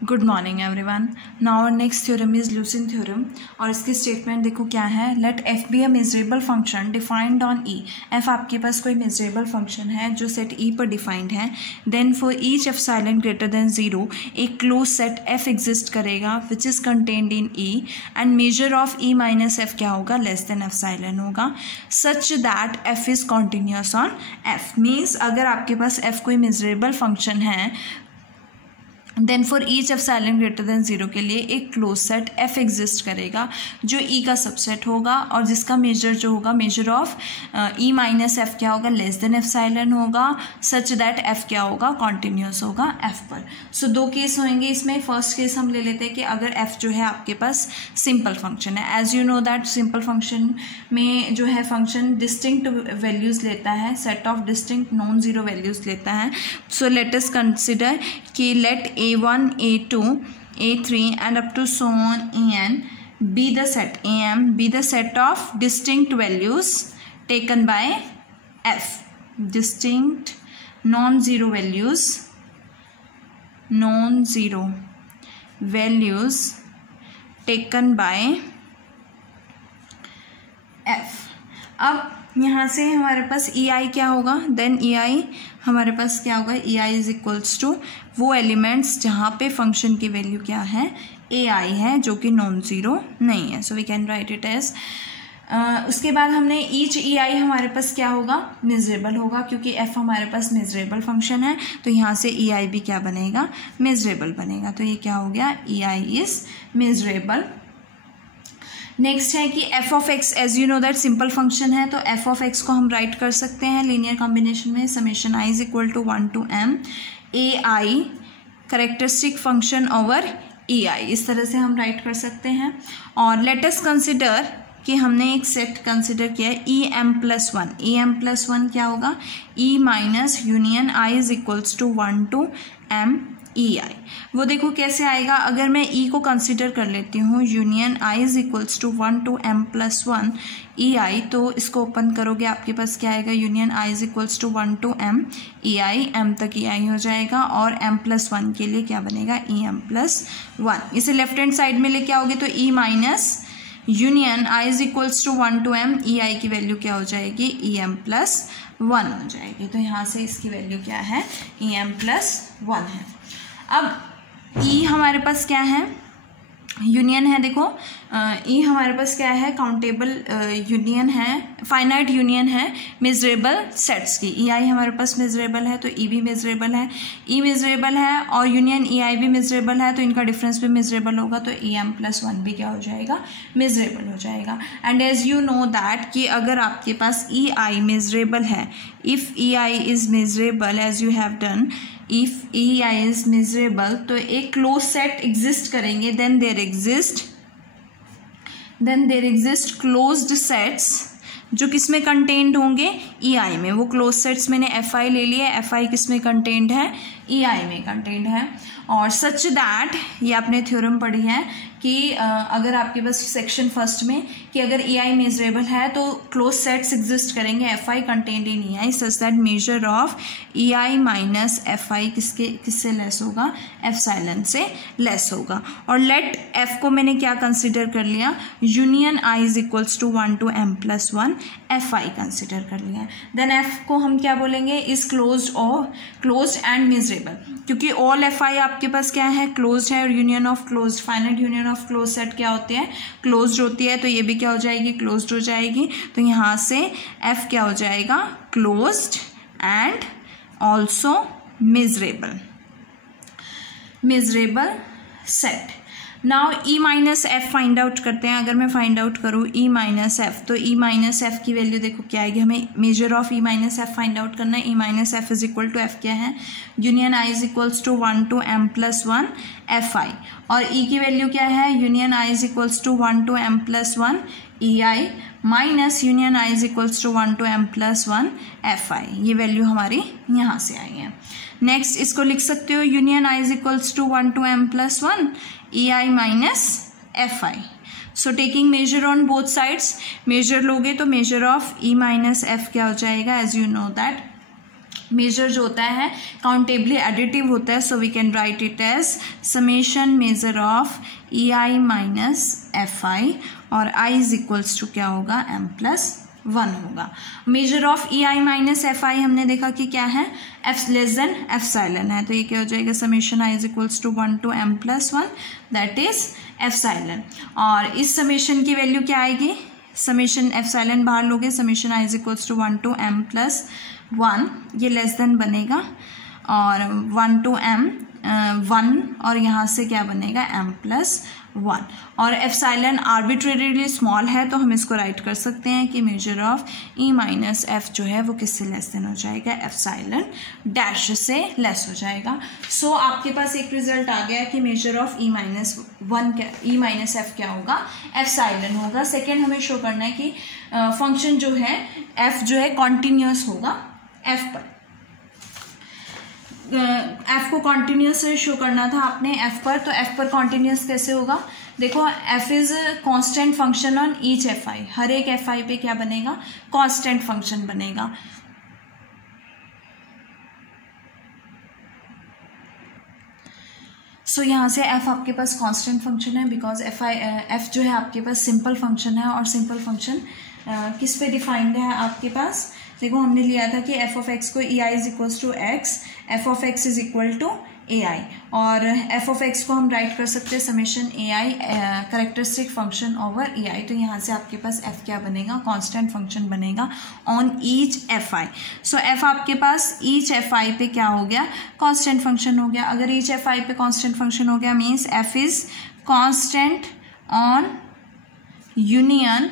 Good morning everyone. Now our next theorem is Lusin theorem और इसकी statement देखो क्या है। Let f be a measurable function defined on E. F आपके पास कोई मेजरेबल फंक्शन है जो सेट ई पर डिफाइंड है। Then for each epsilon greater than 0 एक क्लोज सेट एफ एग्जिस्ट करेगा which is contained in E and measure of E minus F क्या होगा, लेस देन एप्सिलॉन होगा, such that f is continuous on F. Means अगर आपके पास f कोई measurable function है then for each epsilon greater than 0 के लिए एक क्लोज सेट एफ एग्जिस्ट करेगा जो ई का सबसेट होगा और जिसका मेजर जो होगा, major of E minus F क्या होगा, लेस देन एप्सिलॉन होगा, सच दैट एफ क्या होगा, कॉन्टिन्यूस होगा एफ पर। सो दो केस होंगे इसमें। फर्स्ट केस हम ले लेते हैं कि अगर एफ जो है आपके पास सिंपल फंक्शन है। As you know that simple function में जो है फंक्शन डिस्टिंक्ट वैल्यूज़ लेता है, set of distinct non zero values लेता है। सो लेट अस कंसिडर कि let A1, A2, A3 and up to so on En be the set Am be the set of distinct values taken by F. Distinct non-zero values taken by F. अब यहाँ से हमारे पास E आई क्या होगा, then ई आई हमारे पास क्या होगा, ई आई इज इक्वल्स टू वो एलिमेंट्स जहाँ पे फंक्शन की वैल्यू क्या है, ए आई है, जो कि नॉन ज़ीरो नहीं है। So we can write it as उसके बाद हमने ईच ई आई हमारे पास क्या होगा, मेजरेबल होगा, क्योंकि एफ हमारे पास मेजरेबल फंक्शन है तो यहाँ से ई आई भी क्या बनेगा, मेजरेबल बनेगा। तो ये क्या हो गया, E i is measurable. Next है कि f of x, as you know that simple function है तो एफ ऑफ एक्स को हम राइट कर सकते हैं लीनियर कॉम्बिनेशन में summation I is equal to 1 to m A I characteristic function over E I, इस तरह से हम राइट कर सकते हैं। और लेट अस कंसिडर कि हमने एक सेट कंसिडर किया है E M plus one. E M plus one क्या होगा, E minus union I is equals to 1 to m E I. वो देखो कैसे आएगा, अगर मैं ई को कंसिडर कर लेती हूँ union I is equals to 1 to m plus one E i, तो इसको ओपन करोगे आपके पास क्या आएगा, union I is equals to 1 to m E i, m तक ई आई हो जाएगा और m प्लस वन के लिए क्या बनेगा, ई एम प्लस वन। इसे लेफ्ट हैंड साइड में लेके आओगे तो E minus union I is equals to 1 to m E i की वैल्यू क्या हो जाएगी, ई एम प्लस वन हो जाएगी। तो यहाँ से इसकी वैल्यू क्या है, ई एम प्लस वन है। अब ई हमारे पास क्या है, यूनियन है। देखो ई हमारे पास क्या है, काउंटेबल यूनियन है, फाइनाइट यूनियन है मेजरेबल सेट्स की। ई आई हमारे पास मेजरेबल है तो ई भी मेजरेबल है, ई मेजरेबल है और यूनियन ई आई भी मेजरेबल है तो इनका डिफरेंस भी मेजरेबल होगा, तो ई एम प्लस वन भी क्या हो जाएगा, मेजरेबल हो जाएगा। And as you know that कि अगर आपके पास ई आई मेजरेबल है, if E i is measurable as you have done, if E i is measurable तो एक क्लोज सेट एग्जिस्ट करेंगे, then there exist closed sets जो किस में कंटेन्ड होंगे, ई आई में। वो क्लोज सेट्स मैंने एफ आई ले लिया, एफ आई किस में कंटेन्ड है, ई आई में कंटेन्ड है। और सच दैट, ये आपने थ्योरम पढ़ी है कि अगर आपके पास सेक्शन फर्स्ट में कि अगर ई आई मेजरेबल है तो क्लोज सेट्स एग्जिस्ट करेंगे F I contained in E I, such that measure of E i minus F आई किससे लेस होगा, एप्सिलॉन से लेस होगा। और लेट एफ को मैंने क्या कंसिडर कर लिया, union I is equals to 1 to m plus one F i consider कर लिया। देन एफ को हम क्या बोलेंगे, इज क्लोज्ड और क्लोज्ड एंड मेजरेबल, क्योंकि ऑल एफ आई आपके पास क्या है, क्लोज्ड है, और union of closed, finite union of close set क्या होती है, क्लोज्ड होती है, तो ये भी क्या हो जाएगी, क्लोज्ड हो जाएगी। तो यहाँ से एफ क्या हो जाएगा, closed end also measurable set. Now ई माइनस एफ फाइंड आउट करते हैं। अगर मैं फाइंड आउट करूँ ई माइनस एफ, तो ई माइनस एफ की वैल्यू देखो क्या आएगी, हमें measure of E minus F find out करना है। E minus F is equal to F क्या है, union I is equals to 1 to m plus one F i, और ई की वैल्यू क्या है, union I is equals to 1 to m plus one E i minus union I is equals to 1 to m plus one F आई। ये value हमारी यहाँ से आई है। Next इसको लिख सकते हो, union I is equals to 1 to m plus one E i minus F i. So taking measure on both sides, measure लोगे तो measure of E minus F क्या हो जाएगा, as you know that measure जो होता है countably additive होता है, so we can write it as summation measure of E i minus F i, और आई इज इक्वल्स टू क्या होगा, m प्लस 1 होगा। Major of E i minus F आई हमने देखा कि क्या है, f लेस देन एप्सिलॉन है, तो ये क्या हो जाएगा, summation I is equals to 1 to m plus 1, that is epsilon. और इस समेशन की वैल्यू क्या आएगी, समेशन एप्सिलॉन बाहर लोगे, summation I is equals to 1 to m plus 1, ये लेस देन बनेगा, और 1 to m 1, और यहाँ से क्या बनेगा, m प्लस 1, और एप्सिलॉन आर्बिट्रेरीली स्मॉल है, तो हम इसको राइट कर सकते हैं कि major of E minus F जो है वो किससे लेस देन हो जाएगा, एप्सिलॉन डैश से लेस हो जाएगा। सो आपके पास एक रिजल्ट आ गया कि मेजर ऑफ ई माइनस 1 क्या, ई माइनस एफ क्या होगा, एप्सिलॉन होगा। सेकेंड हमें शो करना है कि फंक्शन जो है एफ जो है कॉन्टिन्यूस होगा एफ पर, एफ को कॉन्टिन्यूस शो करना था आपने एफ पर, तो एफ पर कॉन्टिन्यूस कैसे होगा, देखो F is constant function on each F i, हर एक एफ आई पे क्या बनेगा, कांस्टेंट फंक्शन बनेगा। सो यहाँ से एफ आपके पास कांस्टेंट फंक्शन है, बिकॉज एफ जो है आपके पास सिंपल फंक्शन है, और सिंपल फंक्शन किस पे डिफाइंड है आपके पास, देखो हमने लिया था कि एफ ऑफ एक्स को E i is equal to x, F of x is equal to A i, और एफ ऑफ एक्स को हम राइट कर सकते हैं summation A I characteristic function over ए आई, तो यहाँ से आपके पास एफ क्या बनेगा, कांस्टेंट फंक्शन बनेगा on each F i. So F आपके पास ईच एफ आई पे क्या हो गया, कांस्टेंट फंक्शन हो गया। अगर ईच एफ आई पे कांस्टेंट फंक्शन हो गया means f is constant on union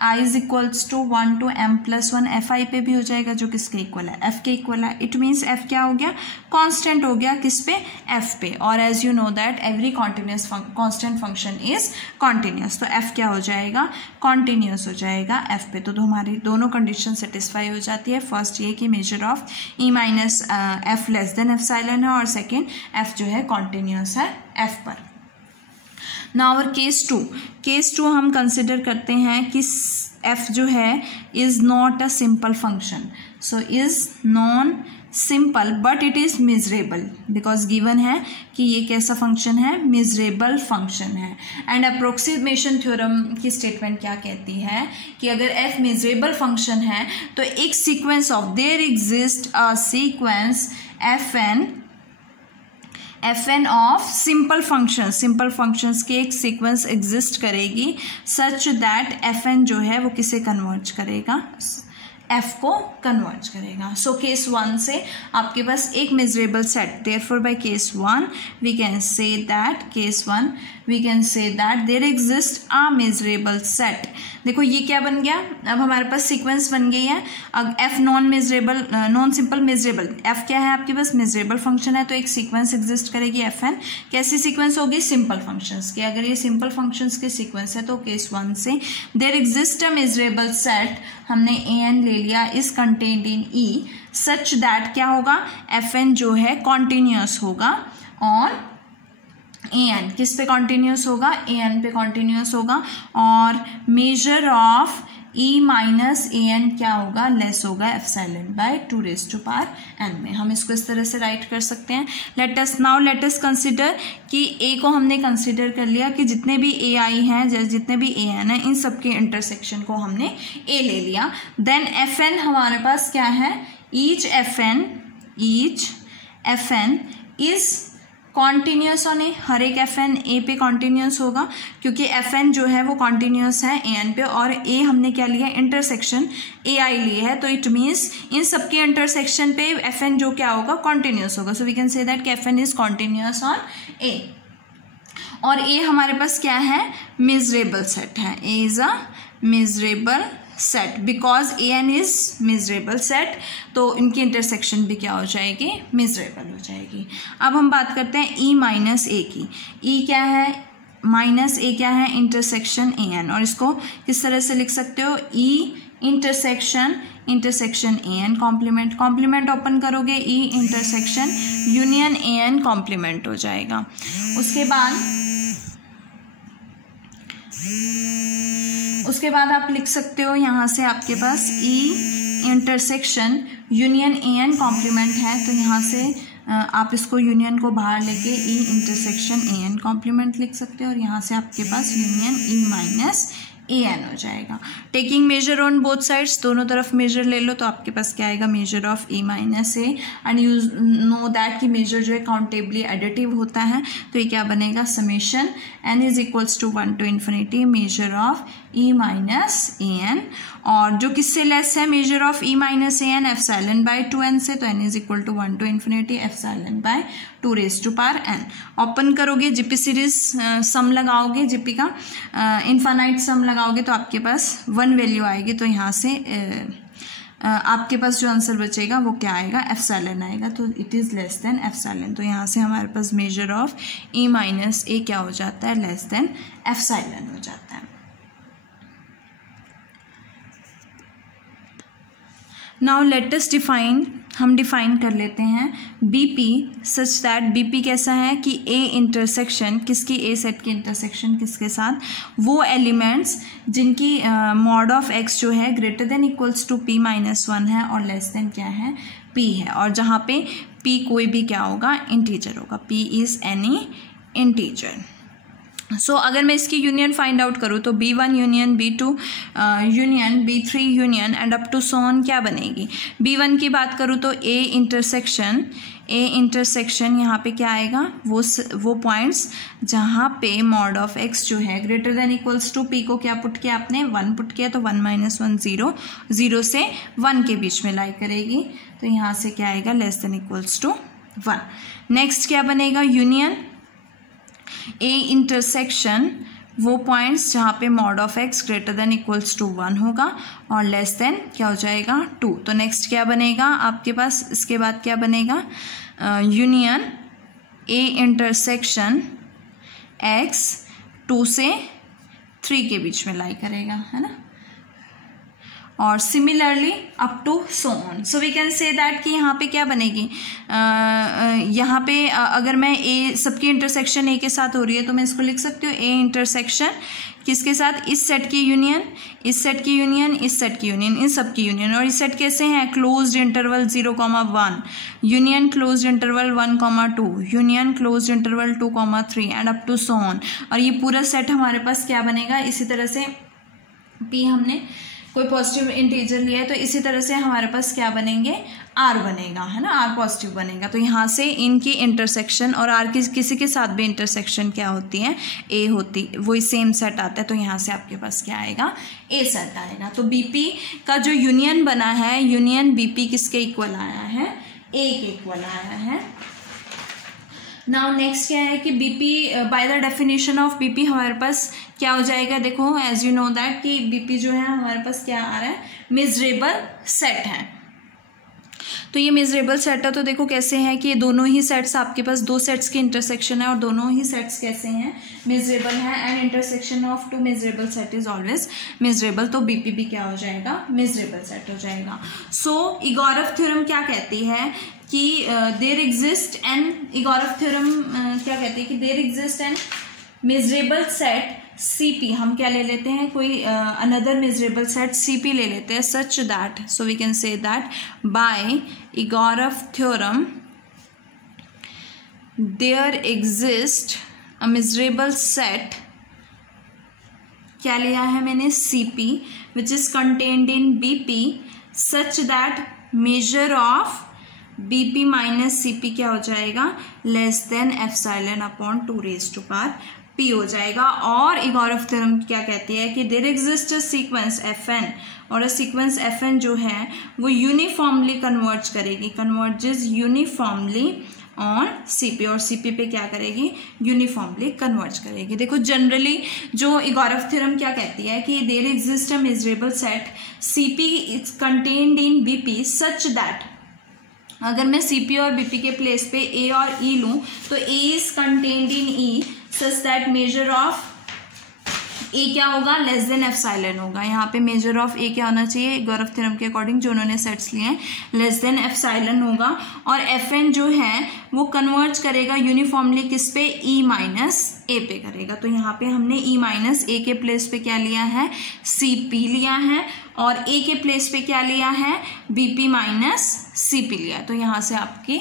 I is equals to 1 to m plus 1, F i पे भी हो जाएगा जो किसके इक्वल है, एफ के इक्वल है। इट मीन्स एफ क्या हो गया, कांस्टेंट हो गया किस पे, एफ पे, और as you know that every continuous constant function is continuous, तो एफ क्या हो जाएगा, कॉन्टिन्यूस हो जाएगा एफ पे। तो हमारी दोनों कंडीशन सेटिस्फाई हो जाती है, फर्स्ट ये कि major of E minus F less than epsilon है, और सेकेंड एफ जो है कॉन्टिन्यूस है एफ पर। नाउ आवर केस टू हम कंसिडर करते हैं कि एफ जो है is not a simple function, so is non simple but it is miserable, because given है कि ये कैसा फंक्शन है, मिजरेबल फंक्शन है। एंड अप्रोक्सीमेशन थ्योरम की स्टेटमेंट क्या कहती है कि अगर एफ मिजरेबल फंक्शन है तो एक sequence of there exist a sequence f n of simple functions की एक सीक्वेंस एग्जिस्ट करेगी सच दैट एफ एन जो है वो किसे कन्वर्ज करेगा, एफ को कन्वर्ज करेगा। सो केस 1 से आपके पास एक measurable set, therefore by case 1 we can say that there exist a measurable set. देखो ये क्या बन गया, अब हमारे पास सीक्वेंस बन गई है। अब F non simple miserable, F क्या है आपके पास, मिजरेबल फंक्शन है, तो एक सीक्वेंस एग्जिस्ट करेगी एफ एन, कैसी सीक्वेंस होगी, सिंपल फंक्शंस की। अगर ये सिंपल फंक्शंस की सीक्वेंस है तो केस 1 से there exist a measurable set, हमने ए एन ले लिया, is contained in E such that क्या होगा, एफ एन जो है कॉन्टिन्यूस होगा ऑन ए एन, किस पे कॉन्टिन्यूस होगा, ए एन पे कॉन्टिन्यूस होगा, और measure of E minus A n क्या होगा, लेस होगा epsilon by 2 raised to power n में। हम इसको इस तरह से राइट कर सकते हैं। लेट अस कंसिडर कि ए को हमने कंसिडर कर लिया कि जितने भी ए आई हैं, जितने भी ए एन है, इन सब के इंटरसेक्शन को हमने ए ले लिया। देन एफ एन हमारे पास क्या है, each F N is continuous on A, हर एक एफ एन ए पे कॉन्टिन्यूस होगा क्योंकि एफ एन जो है वो कॉन्टिन्यूस है ए एन पे, और ए हमने क्या लिया, इंटरसेक्शन ए आई लिए है, तो इट मीन्स इन सबके इंटरसेक्शन पे एफ एन जो क्या होगा, कॉन्टिन्यूस होगा। So we can say that कि F N is continuous on A, और ए हमारे पास क्या है, मिजरेबल सेट है, A is a measurable set because A n is measurable set, तो इनकी इंटरसेक्शन भी क्या हो जाएगी, मिजरेबल हो जाएगी। अब हम बात करते हैं ई माइनस ए की। ई क्या है, माइनस ए क्या है, इंटरसेक्शन ए एन, और इसको किस तरह से लिख सकते हो, E intersection A n complement open करोगे, E intersection union A n complement हो जाएगा। उसके बाद आप लिख सकते हो यहाँ से आपके पास E intersection union A n complement है, तो यहाँ से आप इसको यूनियन को बाहर लेके E intersection A n complement लिख सकते हो और यहाँ से आपके पास union E minus A n हो जाएगा। Taking measure on both sides, दोनों तरफ मेजर ले लो तो आपके पास क्या आएगा, major of E minus A, and you know that कि मेजर जो है काउंटेबली एडिटिव होता है, तो ये क्या बनेगा, summation n is equals to 1 to infinity measure of E minus A n, और जो किससे लेस है measure of E minus A n, epsilon by 2n से, तो n is equal to 1 to infinity epsilon by 2 raised to power n। Open करोगे GP series, sum लगाओगे GP का, infinite सम लगाओगे तो आपके पास 1 वैल्यू आएगी, तो यहाँ से आपके पास जो आंसर बचेगा वो क्या आएगा, एप्सिलॉन आएगा, तो it is less than epsilon. तो यहाँ से हमारे पास मेजर ऑफ ई माइनस ए क्या हो जाता है, लेस देन एप्सिलॉन हो जाता है। नाउ लेट अस डिफाइन, हम डिफाइन कर लेते हैं बीपी सच दैट, बीपी कैसा है कि ए इंटरसेक्शन, किसकी, ए सेट की इंटरसेक्शन किसके साथ, वो एलिमेंट्स जिनकी मॉड ऑफ एक्स जो है greater than equals to p minus 1 है और लेस देन क्या है, पी है, और जहाँ पे पी कोई भी क्या होगा, इंटीजर होगा, P is any integer. So अगर मैं इसकी यूनियन फाइंड आउट करूँ तो B1 union B2 union B3 union and up to so on क्या बनेगी। B1 की बात करूँ तो A इंटरसेक्शन यहाँ पे क्या आएगा, वो पॉइंट्स जहाँ पे मॉड ऑफ x जो है greater than equals to P को क्या पुट किया आपने, 1 पुट किया, तो 1 माइनस 1 0, 0 से 1 के बीच में लाई करेगी, तो यहाँ से क्या आएगा, less than equals to 1। Next क्या बनेगा, यूनियन ए इंटरसेक्शन, वो पॉइंट्स जहाँ पे mod of x greater than equals to 1 होगा और लेस देन क्या हो जाएगा, 2। तो नेक्स्ट क्या बनेगा आपके पास, इसके बाद क्या बनेगा, यूनियन ए इंटरसेक्शन एक्स 2 से 3 के बीच में लाई करेगा, है ना, और similarly up to so on. So we can say that कि यहाँ पे क्या बनेगी, यहाँ पे अगर मैं ए, सबकी इंटरसेक्शन ए के साथ हो रही है तो मैं इसको लिख सकती हूँ ए इंटरसेक्शन किसके साथ, इस सेट की यूनियन, इस सेट की यूनियन, इस सेट की यूनियन, इन सब की यूनियन। और इस सेट कैसे हैं, closed interval 0,1 union, closed interval 1,2 union, closed interval 2,3 and up to so on. और ये पूरा सेट हमारे पास क्या बनेगा, इसी तरह से पी हमने कोई पॉजिटिव इंटीजर लिया है तो इसी तरह से हमारे पास क्या बनेंगे, आर बनेगा, है ना, आर पॉजिटिव बनेगा। तो यहाँ से इनकी इंटरसेक्शन और आर की किसी के साथ भी इंटरसेक्शन क्या होती है, ए होती, वही सेम सेट आता है, तो यहाँ से आपके पास क्या आएगा, ए सेट आएगा। तो बीपी का जो यूनियन बना है, यूनियन बीपी किसके इक्वल आया है, ए के इक्वल आया है। नाउ नेक्स्ट क्या है कि BP, by the definition of BP हमारे पास क्या हो जाएगा, देखो एज यू नो दैट कि बीपी जो है हमारे पास क्या आ रहा है, मिजरेबल सेट है। तो ये मिजरेबल सेट है, तो देखो कैसे है कि ये दोनों ही सेट्स, आपके पास 2 सेट्स की इंटरसेक्शन है और दोनों ही सेट्स कैसे हैं, मिजरेबल है, and intersection of 2 miserable set is always miserable. तो बीपी भी क्या हो जाएगा, मिजरेबल सेट हो जाएगा। सो इगोरफ थ्योरम क्या कहती है कि there exist an, Egorov theorem क्या कहती है कि there exist an measurable set CP, हम क्या ले लेते हैं, कोई अनदर मिजरेबल सेट CP ले लेते हैं, such that, so we can say that by Egoroff theorem there exist a measurable set, क्या लिया है मैंने, CP which is contained in BP such that measure of BP minus CP क्या हो जाएगा, less than epsilon upon 2 raised to power P हो जाएगा। और इगोरफ थ्योरम क्या कहती है कि there exist a sequence FN, और अ सीक्वेंस FN जो है वो यूनिफॉर्मली कन्वर्ज करेगी, कन्वर्जेस यूनिफॉर्मली ऑन CP, और CP पे क्या करेगी, यूनिफॉर्मली कन्वर्ज करेगी। देखो जनरली जो इगोरफ थ्योरम क्या कहती है कि there exist a measurable set CP is contained in BP such that, अगर मैं CP और BP के प्लेस पे A और E लूँ तो A is contained in E such that measure of A क्या होगा, लेस देन एप्सिलॉन होगा। यहाँ पे मेजर ऑफ A क्या होना चाहिए, इगोरफ थ्योरम के अकॉर्डिंग जो उन्होंने सेट्स लिए हैं, लेस देन एप्सिलॉन होगा। और FN जो है वो कन्वर्ज करेगा यूनिफॉर्मली किस पे, E माइनस A पे करेगा। तो यहाँ पे हमने E माइनस A के प्लेस पे क्या लिया है, CP लिया है, और ए के प्लेस पे क्या लिया है, बीपी माइनस सीपी लिया। तो यहाँ से आपकी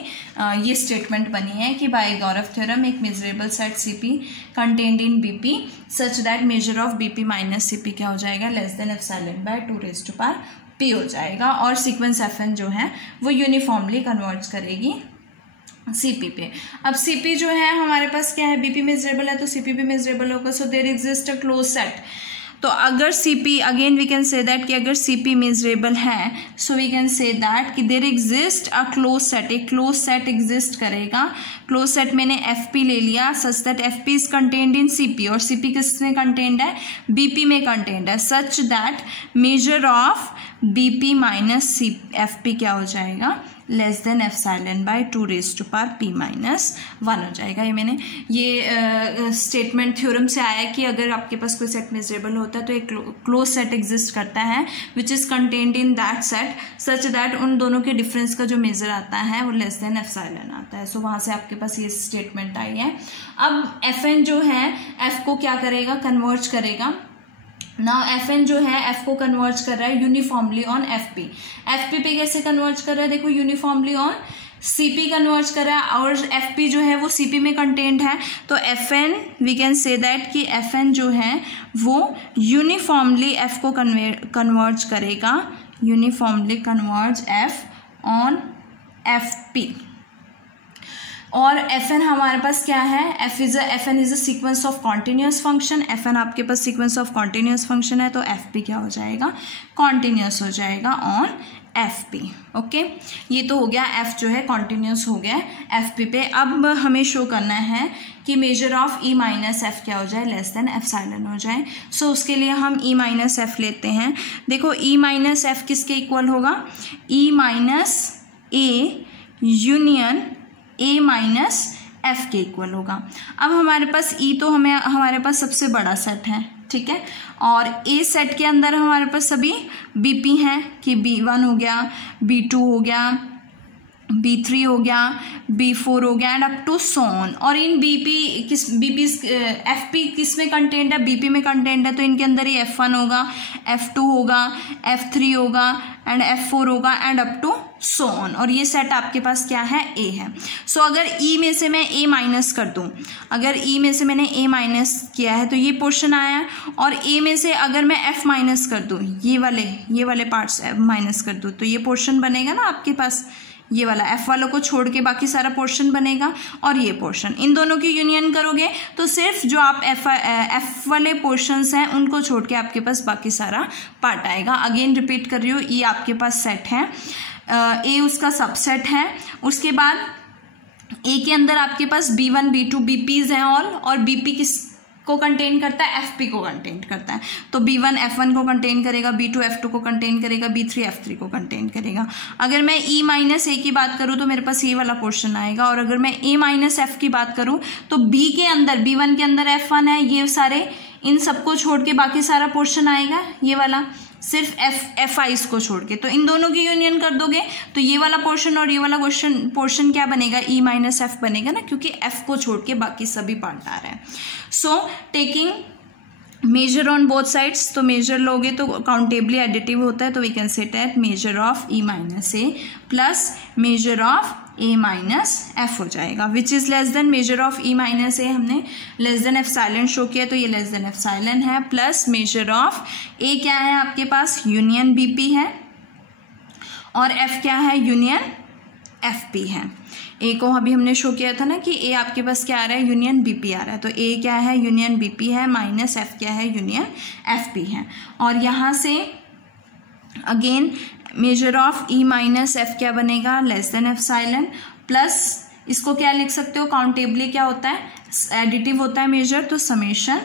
ये स्टेटमेंट बनी है कि बाय गौरव थ्योरम एक measurable set CP contained in BP such that measure of BP minus CP क्या हो जाएगा, less than epsilon by 2 p हो जाएगा। और सीक्वेंस एफएन जो है वो यूनिफॉर्मली कन्वर्ज करेगी सीपी पे। अब सीपी जो है हमारे पास क्या है, बीपी मेजरेबल है तो सीपी भी मेजरेबल होगा। So there exist a close set. तो अगर CP, again we can say that कि अगर सीपी मेजरेबल है, so we can say that कि there exist a close set, एक क्लोज सेट एग्जिस्ट करेगा। क्लोज सेट मैंने एफपी ले लिया such that FP is contained in CP, और सीपी किसमें कंटेन्ड है, बीपी में कंटेन्ड है, such that measure of BP minus C FP क्या हो जाएगा, less than epsilon bye 2p minus 1 हो जाएगा। ये मैंने ये स्टेटमेंट थ्योरम से आया कि अगर आपके पास कोई सेट मेजरेबल होता है तो एक क्लोज सेट एग्जिस्ट करता है विच is contained in that set such that उन दोनों के डिफरेंस का जो मेजर आता है वो लेस देन एप्सिलॉन आता है। सो वहाँ से आपके पास ये स्टेटमेंट आई है। अब एफ एन जो है एफ को क्या करेगा, कन्वर्ज करेगा। नाउ एफ एन जो है एफ को कन्वर्ज कर रहा है uniformly on F P. F P पे कैसे कन्वर्ज कर रहा है, देखो uniformly on C P converge कर रहा है, और एफ पी जो है वो सी पी में कंटेंट है। तो F N we can say that कि एफ एन जो है वो यूनिफॉर्मली एफ को कन्वर्ज करेगा, uniformly converge F on F P. और एफ एन हमारे पास क्या है, F N is a sequence of continuous function. F N आपके पास सीक्वेंस ऑफ कॉन्टिन्यूस फंक्शन है तो एफ पी क्या हो जाएगा, कॉन्टिन्यूस हो जाएगा ऑन एफ पी। ओके, ये तो हो गया, एफ जो है कॉन्टिन्यूस हो गया एफ पी पे। अब हमें शो करना है कि major of E minus F क्या हो जाए, लेस देन एप्सिलॉन हो जाए। सो उसके लिए हम ई माइनस एफ लेते हैं। देखो ई माइनस एफ किसके इक्वल होगा, E minus A union A minus F के इक्वल होगा। अब हमारे पास ई तो हमारे पास सबसे बड़ा सेट है, ठीक है, और ए सेट के अंदर हमारे पास सभी बीपी हैं कि B1 हो गया, B2 हो गया, B3 हो गया, B4 हो गया एंड अप टू सोन। और इन एफ पी किस में कंटेंट है, बीपी में कंटेंट है, तो इनके अंदर ही F1 होगा, F2 होगा, F3 होगा एंड F4 होगा एंड अप टू सोन। और ये सेट आपके पास क्या है, ए है। सो अगर ई में से मैं ए माइनस कर दूं, अगर ई में से मैंने ए माइनस किया है तो ये पोर्शन आया, और ए में से अगर मैं एफ माइनस कर दूं, ये वाले पार्ट्स माइनस कर दूं, तो ये पोर्शन बनेगा ना आपके पास, ये वाला एफ वालों को छोड़ के बाकी सारा पोर्शन बनेगा। और ये पोर्शन, इन दोनों की यूनियन करोगे तो सिर्फ जो आप एफ वाले पोर्शंस हैं उनको छोड़ के आपके पास बाकी सारा पार्ट आएगा। अगेन रिपीट कर रही हूँ, ये आपके पास सेट है, ए उसका सबसेट है। उसके बाद ए के अंदर आपके पास B1 B2 बीपीज हैं ऑल, और बीपी किस को कंटेन करता है, एफ पी को कंटेन करता है। तो B1 F1 को कंटेन करेगा, B2 F2 को कंटेन करेगा, B3 F3 को कंटेन करेगा। अगर मैं E माइनस ए की बात करूँ तो मेरे पास ये वाला पोर्शन आएगा, और अगर मैं A माइनस एफ की बात करूँ तो B के अंदर, B1 के अंदर F1 है, ये सारे इन सबको छोड़ के बाकी सारा पोर्शन आएगा, ये वाला सिर्फ एफ आइस को छोड़ के। तो इन दोनों की यूनियन कर दोगे तो ये वाला पोर्शन और ये वाला पोर्शन क्या बनेगा, ई माइनस एफ बनेगा ना, क्योंकि एफ को छोड़ के बाकी सभी पार्ट आ रहे हैं। So taking measure on both sides, तो मेजर लोगे तो काउंटेबली एडिटिव होता है, तो we can say that measure of E minus A plus measure of A minus F हो जाएगा, which is less than measure of E minus A. हमने less than epsilon show किया तो ये लेस देन एप्सिलॉन है, plus measure of A क्या है आपके पास, यूनियन बीपी है, और एफ क्या है, यूनियन एफ पी है। ए को अभी हमने शो किया था ना कि ए आपके पास क्या आ रहा है, यूनियन बीपी आ रहा है, तो ए क्या है, यूनियन बीपी है, माइनस एफ क्या है, यूनियन एफ पी है। और यहाँ से again major of E minus F क्या बनेगा, लेस देन एप्सिलॉन, प्लस इसको क्या लिख सकते हो, काउंटेबली क्या होता है, एडिटिव होता है मेजर, तो summation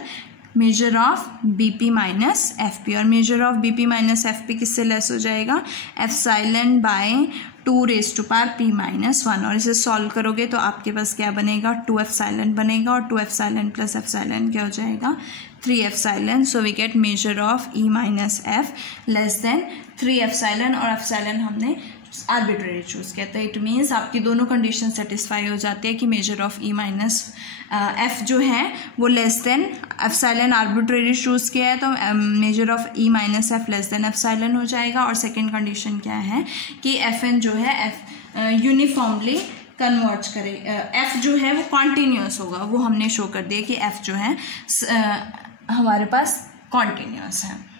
measure of BP minus F P. और measure of BP minus F P किससे लेस हो जाएगा, एप्सिलॉन बाय 2p माइनस 1। और इसे सॉल्व करोगे तो आपके पास क्या बनेगा, 2 एप्सिलॉन बनेगा, और 2 एप्सिलॉन प्लस एप्सिलॉन क्या हो जाएगा, 3 epsilon. So we get measure of E minus F less than 3 epsilon, और एप्सिलॉन हमने आर्बिट्रेरी चूज़ किया, तो इट मीन्स आपकी दोनों कंडीशन सेटिस्फाई हो जाती है कि major of E minus F जो है वो less than epsilon arbitrary choose किया है, तो measure of E minus F less than epsilon हो जाएगा। और सेकेंड कंडीशन क्या है कि एफ एन जो है एफ यूनिफॉर्मली कन्वर्ट करे, एफ जो है वो कॉन्टीन्यूस होगा, वो हमने शो कर दिया कि एफ जो है हमारे पास कॉन्टीन्यूस है।